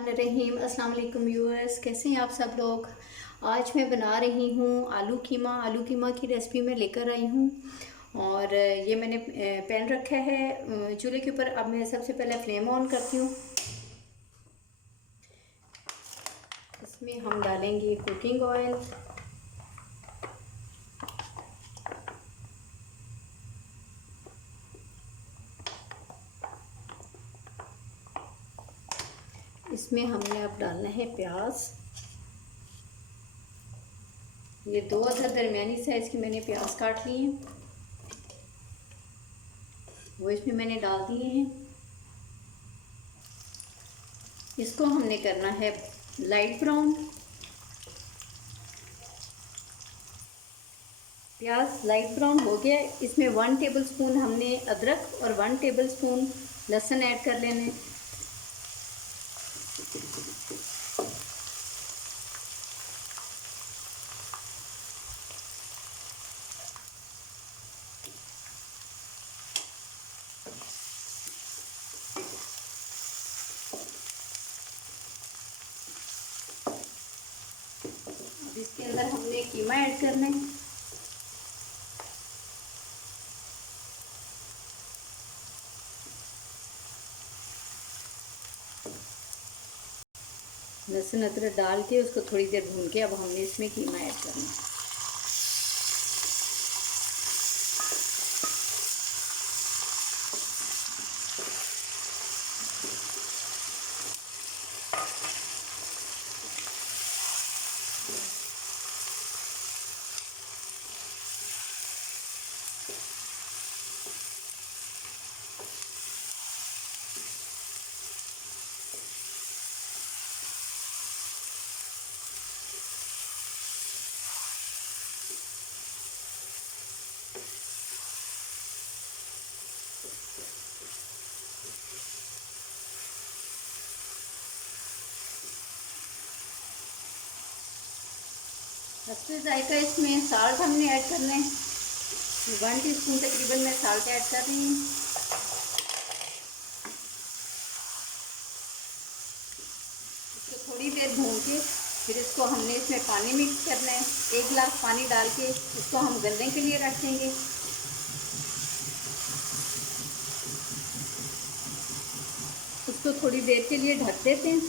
रहीम अस्सलाम वालेकुम व्यूअर्स, कैसे हैं आप सब लोग। आज मैं बना रही हूँ आलू कीमा की रेसिपी मैं लेकर आई हूँ। और ये मैंने पैन रखा है चूल्हे के ऊपर। अब मैं सबसे पहले फ्लेम ऑन करती हूँ। इसमें हम डालेंगे कुकिंग ऑयल। इसमें हमने अब डालना है प्याज। ये 2 अदर दरमियानी साइज़ की मैंने प्याज काट लिए हैं, वो इसमें मैंने डाल दिए हैं। इसको हमने करना है लाइट ब्राउन। प्याज लाइट ब्राउन हो गया। इसमें 1 टेबलस्पून हमने अदरक और 1 टेबलस्पून लहसुन ऐड कर लेने। अब इसके अंदर हमने कीमा ऐड करना है। लहसुन अदरक डाल के उसको थोड़ी देर भून के अब हमने इसमें कीमा ऐड करना है। हस्बे जायका इसमें साल्ट हमने ऐड करना है। 1 टीस्पून तकरीबन मैं साल्ट ऐड कर रही हूँ। इसको थोड़ी देर भून के फिर इसको हमने इसमें पानी मिक्स करना है। 1 गिलास पानी डाल के इसको हम गलने के लिए रख देंगे। इसको थोड़ी देर के लिए ढक देते हैं।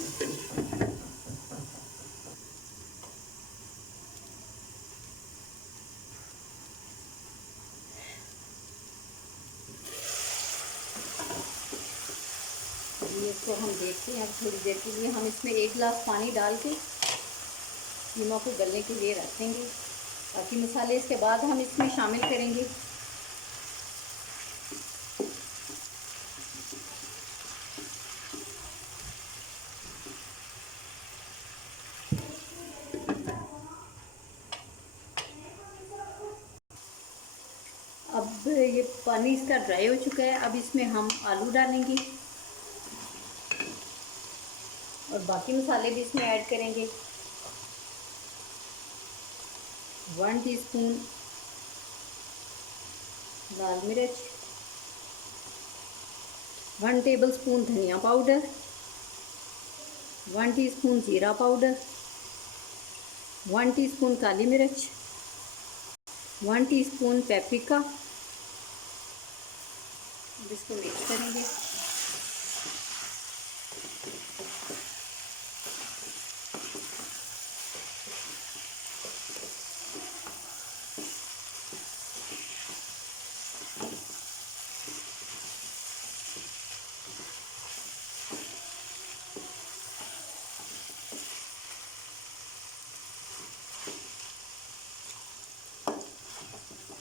इसको हम देखते हैं। अब थोड़ी देर के लिए हम इसमें 1 गिलास पानी डाल के कीमा को गलने के लिए रख देंगे। बाकी मसाले इसके बाद हम इसमें शामिल करेंगे। अब ये पानी इसका ड्राई हो चुका है। अब इसमें हम आलू डालेंगे और बाकी मसाले भी इसमें ऐड करेंगे। 1 टीस्पून लाल मिर्च, 1 टेबलस्पून धनिया पाउडर, 1 टीस्पून जीरा पाउडर, 1 टीस्पून काली मिर्च, 1 टीस्पून पेपरिका। इसको मिक्स करेंगे।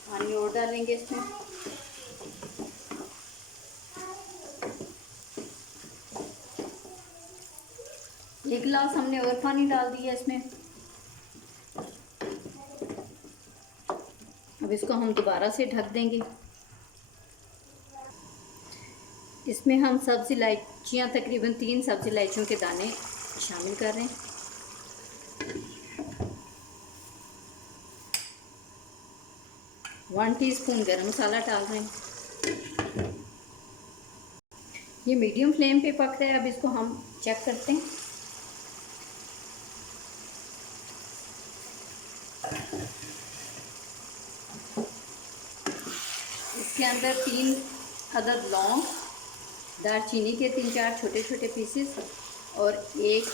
पानी और डालेंगे इसमें। एक गिलास हमने और पानी डाल दिया इसमें। अब इसको हम दोबारा से ढक देंगे। इसमें हम सब्ज़ इलायचियाँ तकरीबन 3 सब्ज़ इलायचियों के दाने शामिल कर रहे हैं। वन टीस्पून गरम मसाला डाल रहे हैं। ये मीडियम फ्लेम पे पक रहा है। अब इसको हम चेक करते हैं। इसके अंदर 3 अदद लौंग, दालचीनी के 3-4 छोटे छोटे पीसेस और 1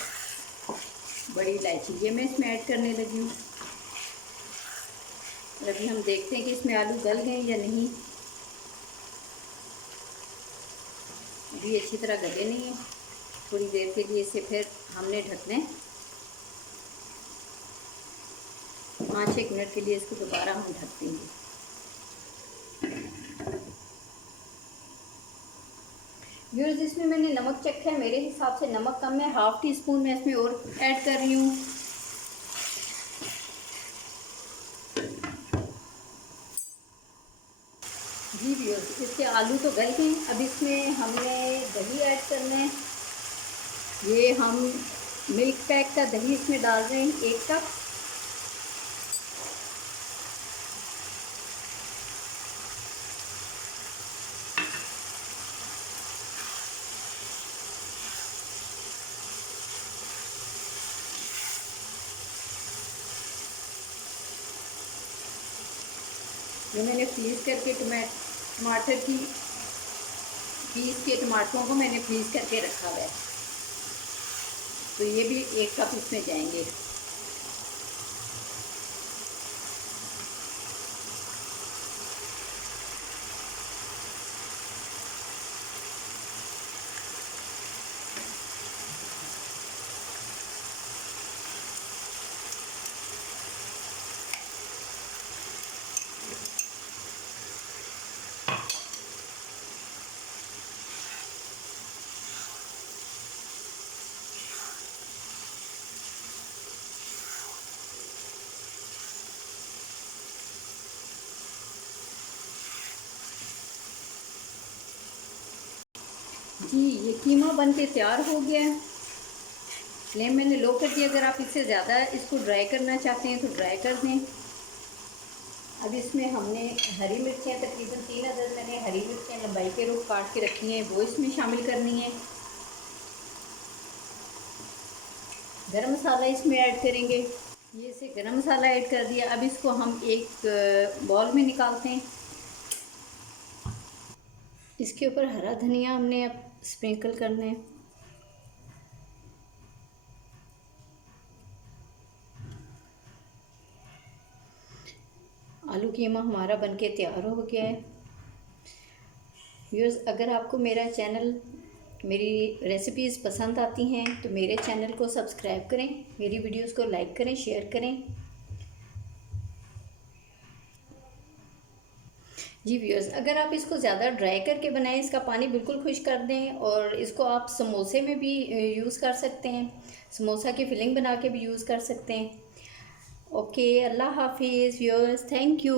बड़ी इलायची, ये मैं इसमें ऐड करने लगी हूँ। और अभी हम देखते हैं कि इसमें आलू गल गए या नहीं। अभी अच्छी तरह गले नहीं है। थोड़ी देर के लिए इसे फिर हमने ढकना है। 5-1 मिनट के लिए इसको दोबारा हम ढक देंगे। व्यूअर्स, इसमें मैंने नमक चखा है, मेरे हिसाब से नमक कम है। 1/2 टीस्पून मैं इसमें और ऐड कर रही हूँ। जी व्यूअर्स, इसके आलू तो गल गए। अब इसमें हमने दही ऐड करना है। ये हम मिल्क पैक का दही इसमें डाल रहे हैं, 1 कप। ये मैंने फ्रीज़ करके टमाटर की पीस के टमाटरों को मैंने फ्रीज़ करके रखा हुआ है, तो ये भी 1 कप इसमें जाएंगे। जी, ये कीमा बन के तैयार हो गया है। फ्लेम मैंने लो कर दिया। अगर आप इससे ज़्यादा इसको ड्राई करना चाहते हैं तो ड्राई कर दें। अब इसमें हमने हरी मिर्चें, तकरीबन 3 अदद मैंने हरी मिर्चें लंबाई के रुख काट के रखी हैं, वो इसमें शामिल करनी है। गरम मसाला इसमें ऐड करेंगे। ये से गरम मसाला ऐड कर दिया। अब इसको हम एक बॉल में निकालते हैं। इसके ऊपर हरा धनिया हमने अब स्प्रिंकल करना है। आलू कीमा हमारा बनके तैयार हो गया है। व्यूअर्स, अगर आपको मेरा चैनल, मेरी रेसिपीज़ पसंद आती हैं तो मेरे चैनल को सब्सक्राइब करें, मेरी वीडियोस को लाइक करें, शेयर करें। जी व्यूअर्स, अगर आप इसको ज़्यादा ड्राई करके बनाएं, इसका पानी बिल्कुल खुश कर दें, और इसको आप समोसे में भी यूज़ कर सकते हैं, समोसा की फिलिंग बना के भी यूज़ कर सकते हैं। ओके, अल्लाह हाफिज़ व्यूअर्स, थैंक यू।